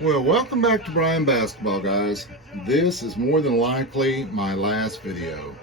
Well, welcome back to Brian Basketball, guys. This is more than likely my last video.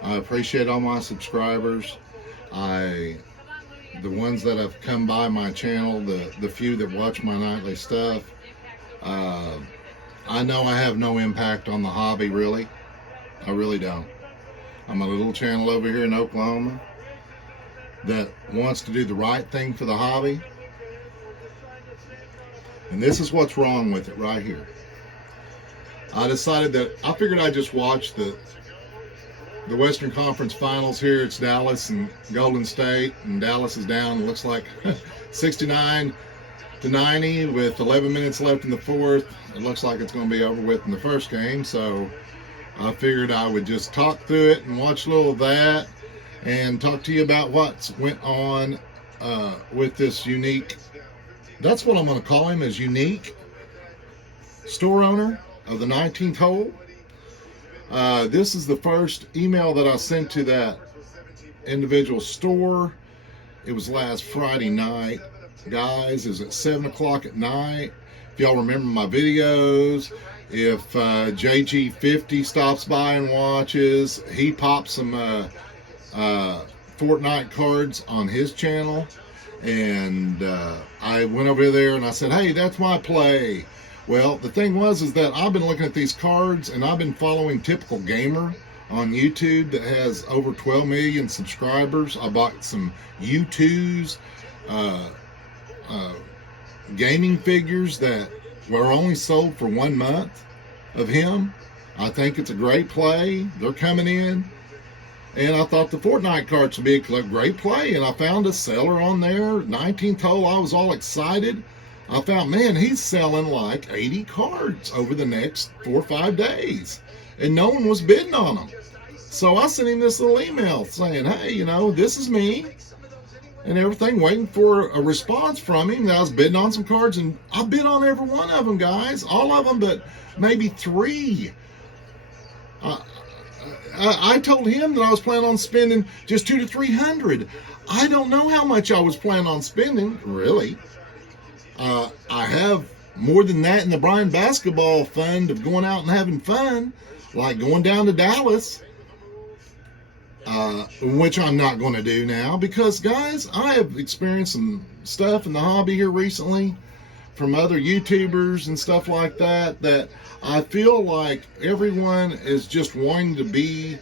I appreciate all my subscribers. The ones that have come by my channel, the few that watch my nightly stuff. I know I have no impact on the hobby, really. I really don't. I'm a little channel over here in Oklahoma that wants to do the right thing for the hobby. And this is what's wrong with it right here. I decided that I figured I'd just watch the Western Conference Finals here. It's Dallas and Golden State, and Dallas is down. It looks like 69-90 with 11 minutes left in the fourth. It looks like it's going to be over with in the first game. So I figured I would just talk through it and watch a little of that and talk to you about what's went on with this unique, that's what I'm going to call him, as unique store owner of the 19th hole. This is the first email that I sent to that individual store. It was last Friday night, guys. It was at 7 o'clock at night. If y'all remember my videos, if JG50 stops by and watches, he pops some Fortnite cards on his channel. And I went over there and I said, hey, that's my play. Well, the thing is that I've been looking at these cards and I've been following Typical Gamer on YouTube that has over 12 million subscribers. I bought some U2s, gaming figures that were only sold for 1 month of him. I think it's a great play. They're coming in. And I thought the Fortnite cards would be a great play. And I found a seller on there, 19th hole. I was all excited. I found, man, he's selling like 80 cards over the next 4 or 5 days. And no one was bidding on them. So I sent him this little email saying, hey, you know, this is me. And everything, waiting for a response from him. I was bidding on some cards, and I bid on every one of them, guys. All of them, but maybe 3. I told him that I was planning on spending just $200 to $300. I don't know how much I was planning on spending, really. I have more than that in the Brian Basketball Fund of going out and having fun, like going down to Dallas, which I'm not going to do now because, guys, I have experienced some stuff in the hobby here recently from other YouTubers and stuff like that, that I feel like everyone is just wanting to be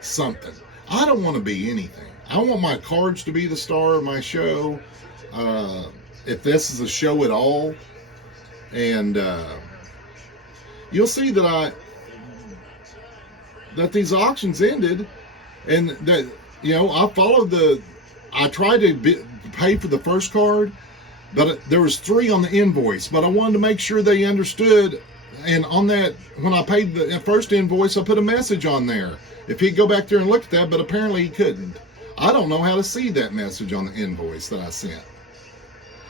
something. I don't want to be anything. I want my cards to be the star of my show, if this is a show at all. And you'll see that these auctions ended, and that, you know, I tried to pay for the first card, but there was 3 on the invoice, but I wanted to make sure they understood. And on that, when I paid the first invoice, I put a message on there. If he'd go back there and look at that, but apparently he couldn't. I don't know how to see that message on the invoice that I sent.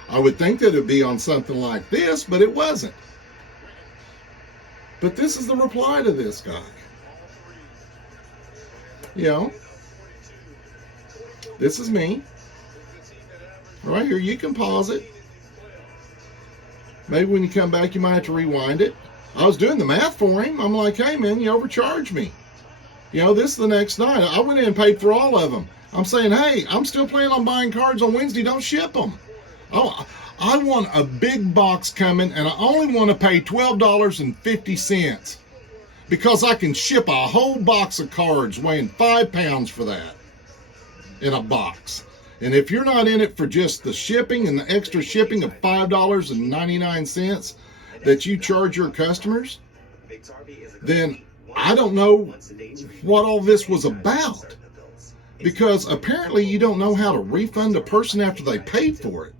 I would think that it'd be on something like this, but it wasn't. But this is the reply to this guy. You know, this is me. Right here, you can pause it. Maybe when you come back, you might have to rewind it. I was doing the math for him. I'm like, hey, man, you overcharged me. You know, this is the next night. I went in and paid for all of them. I'm saying, hey, I'm still planning on buying cards on Wednesday. Don't ship them. Oh, I want a big box coming, and I only want to pay $12.50 because I can ship a whole box of cards weighing 5 pounds for that in a box. And if you're not in it for just the shipping and the extra shipping of $5.99 that you charge your customers, then I don't know what all this was about. Because apparently you don't know how to refund a person after they paid for it.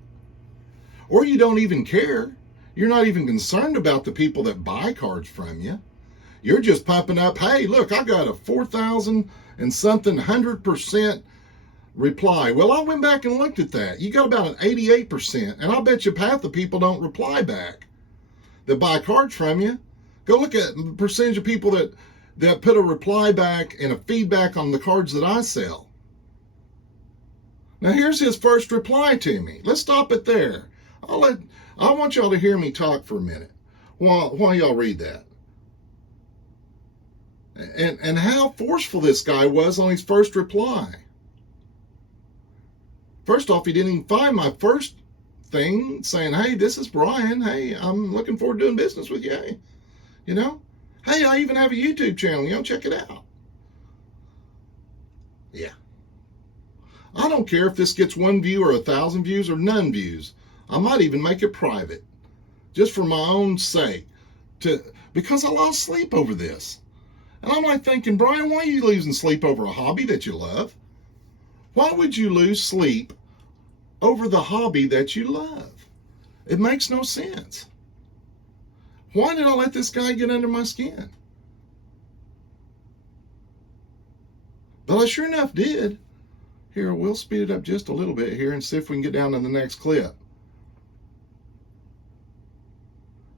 Or you don't even care. You're not even concerned about the people that buy cards from you. You're just pumping up, hey, look, I got a 4,000 and something 100% reply. Well, I went back and looked at that. You got about an 88%, and I bet you half the people don't reply back that buy cards from you. Go look at the percentage of people that put a reply back and a feedback on the cards that I sell. Now, here's his first reply to me. Let's stop it there. I want y'all to hear me talk for a minute while y'all read that. And how forceful this guy was on his first reply. First off, he didn't even find my first thing saying, hey, this is Brian. Hey, I'm looking forward to doing business with you. Hey, you know, hey, I even have a YouTube channel. You know, check it out. Yeah. I don't care if this gets 1 view or 1,000 views or none views. I might even make it private just for my own sake, because I lost sleep over this. And I'm like thinking, Brian, why are you losing sleep over a hobby that you love? Why would you lose sleep over the hobby that you love? It makes no sense. Why did I let this guy get under my skin? But I sure enough did. Here, we'll speed it up just a little bit here and see if we can get down to the next clip.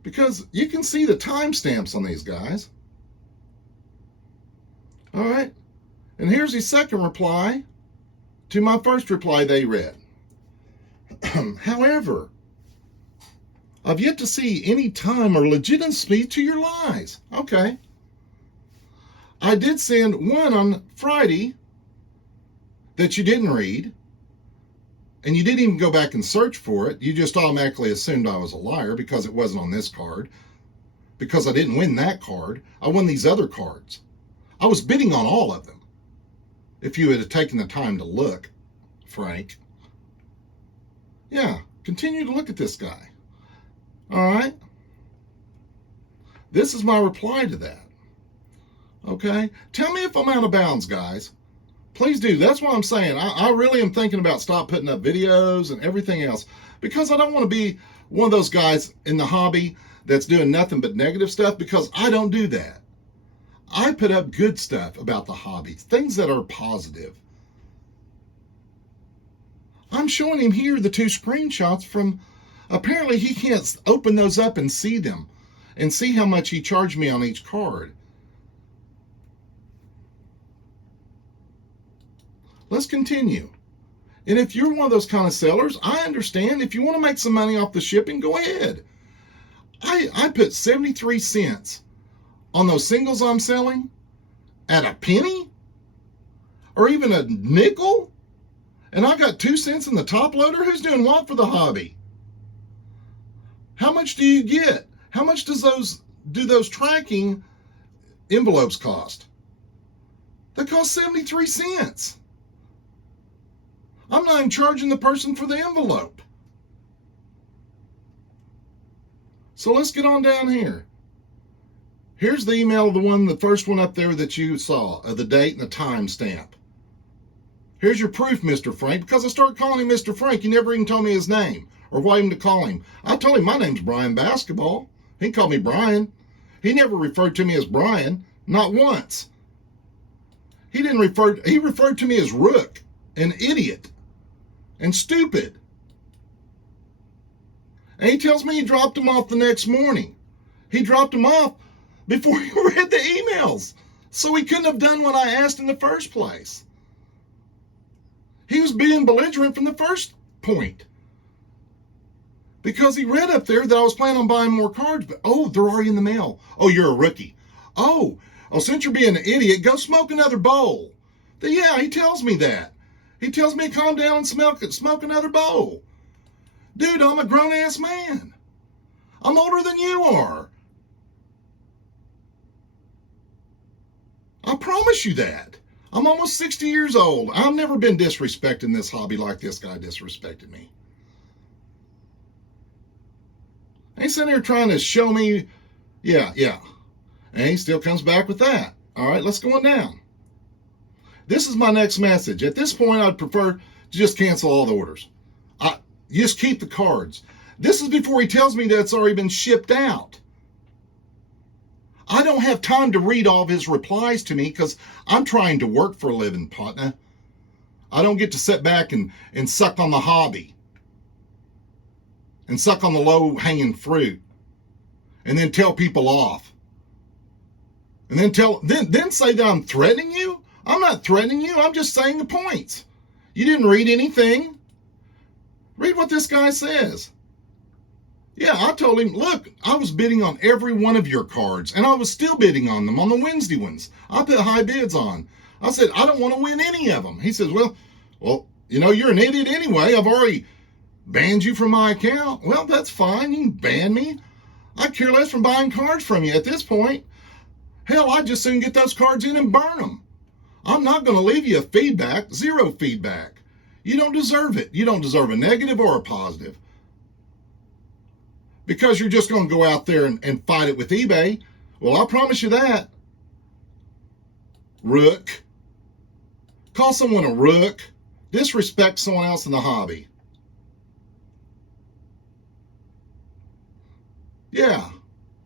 Because you can see the timestamps on these guys. All right. And here's his second reply to my first reply they read. However, I've yet to see any time or legitimacy to your lies. Okay. I did send one on Friday that you didn't read, and you didn't even go back and search for it. You just automatically assumed I was a liar because it wasn't on this card, because I didn't win that card. I won these other cards. I was bidding on all of them. If you had taken the time to look, Frank. Yeah, continue to look at this guy. All right? This is my reply to that. Okay? Tell me if I'm out of bounds, guys. Please do. That's what I'm saying. I really am thinking about stop putting up videos and everything else, because I don't want to be one of those guys in the hobby that's doing nothing but negative stuff, because I don't do that. I put up good stuff about the hobby, things that are positive. I'm showing him here the 2 screenshots from, apparently he can't open those up and see them and see how much he charged me on each card. Let's continue. And if you're one of those kind of sellers, I understand. If you want to make some money off the shipping, go ahead. I put 73 cents on those singles I'm selling at a penny or even a nickel, and I got 2 cents in the top loader. Who's doing what for the hobby? How much do you get? How much do those tracking envelopes cost? They cost 73 cents. I'm not even charging the person for the envelope. So let's get on down here. Here's the email of the first one up there that you saw, of the date and the time stamp. Here's your proof, Mr. Frank, because I started calling him Mr. Frank. He never even told me his name or why even to call him. I told him my name's Brian Basketball. He called me Brian. He never referred to me as Brian, not once. He referred to me as Rook, an idiot, and stupid. And he tells me he dropped him off the next morning. He dropped him off before he read the emails, so he couldn't have done what I asked in the first place. He was being belligerent from the first point, because he read up there that I was planning on buying more cards, but they're already in the mail. Oh, you're a rookie. Oh, since you're being an idiot, go smoke another bowl. Yeah, he tells me that. He tells me to calm down and smoke another bowl. Dude, I'm a grown-ass man. I'm older than you are. I promise you that. I'm almost 60 years old. I've never been disrespecting this hobby like this guy disrespected me. He's sitting here trying to show me, yeah. And he still comes back with that. All right, let's go on down. This is my next message. At this point, I'd prefer to just cancel all the orders. Just keep the cards. This is before he tells me that it's already been shipped out. I don't have time to read all of his replies to me because I'm trying to work for a living, partner. I don't get to sit back and suck on the hobby and suck on the low-hanging fruit and then tell people off. And then say that I'm threatening you? I'm not threatening you. I'm just saying the points. You didn't read anything. Read what this guy says. Yeah, I told him, look, I was bidding on every one of your cards, and I was still bidding on them on the Wednesday ones. I put high bids on. I said, I don't want to win any of them. He says, well, you know, you're an idiot anyway. I've already banned you from my account. Well, that's fine. You can ban me. I care less from buying cards from you at this point. Hell, I'd just soon get those cards in and burn them. I'm not going to leave you a feedback, zero feedback. You don't deserve it. You don't deserve a negative or a positive. Because you're just going to go out there and fight it with eBay. Well, I promise you that. Rook. Call someone a rook. Disrespect someone else in the hobby. Yeah,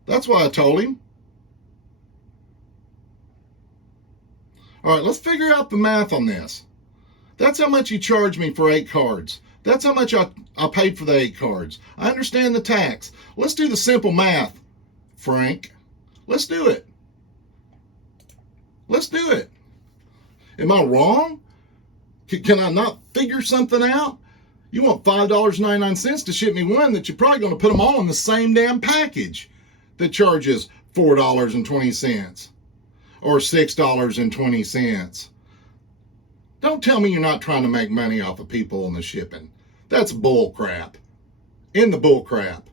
that's what I told him. All right, let's figure out the math on this. That's how much you charge me for 8 cards. That's how much I paid for the 8 cards. I understand the tax. Let's do the simple math, Frank. Let's do it. Let's do it. Am I wrong? Can I not figure something out? You want $5.99 to ship me one that you're probably going to put them all in the same damn package that charges $4.20 or $6.20. Don't tell me you're not trying to make money off of people on the shipping. That's bull crap. In the bull crap.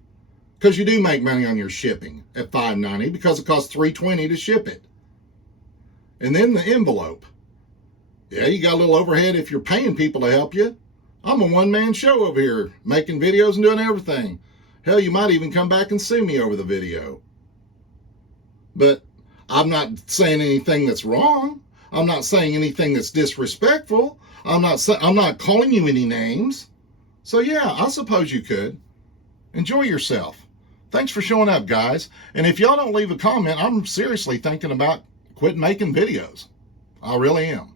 Because you do make money on your shipping at $5.90 because it costs $3.20 to ship it. And then the envelope. Yeah, you got a little overhead if you're paying people to help you. I'm a one-man show over here, making videos and doing everything. Hell, you might even come back and sue me over the video. But I'm not saying anything that's wrong. I'm not saying anything that's disrespectful. I'm not calling you any names. So yeah, I suppose you could. Enjoy yourself. Thanks for showing up, guys. And if y'all don't leave a comment, I'm seriously thinking about quitting making videos. I really am.